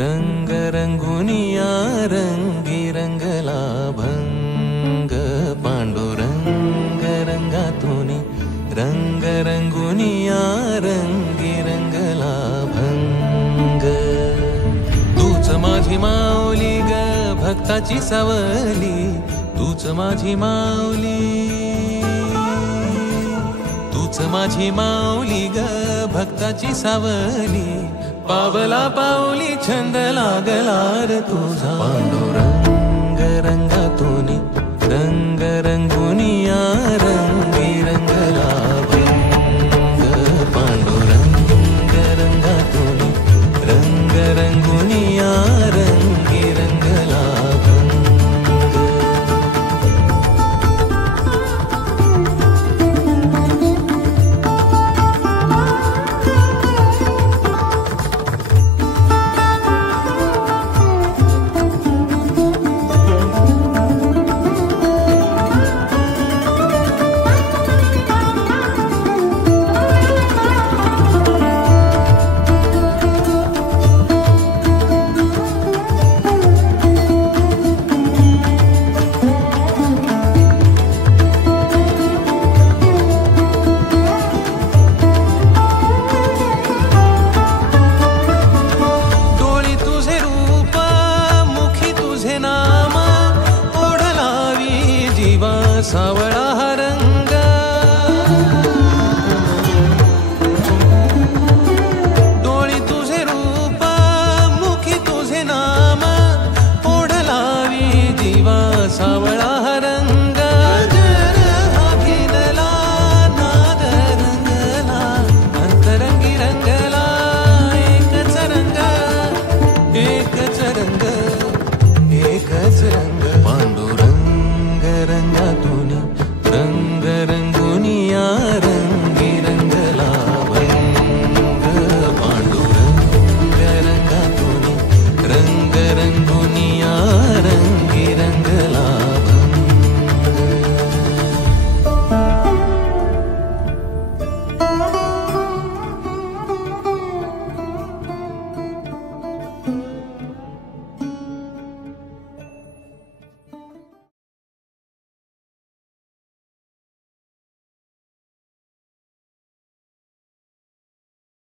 रंग रंगुनिया रंगी रंगला भंग पांडुरंग रंगातूनी रंग रंगुनिया रंगी रंगला भंग तूच माझी माऊली ग भक्ताची सावली तूच माझी माऊली तूच माझी माऊली ग भक्ताची सावली पावला पाऊली छंद लागला रे तुझा पांडुरंग रंगातूनी रंग रंगुनिया रंगी रंगला भंग पांडुरंग रंगातूनी रंग रंगुनिया रंगी रंगला सावळा हा रंग डोळी तुझे रूप मुखी तुझे नाम ओढ लावी जीवा सावळा हा रंग हा घेतला नाद रंगला अंतरंगी रंगला एकच रंग एकच रंग एकच रंग पांडुरंग रंगातूनी रंग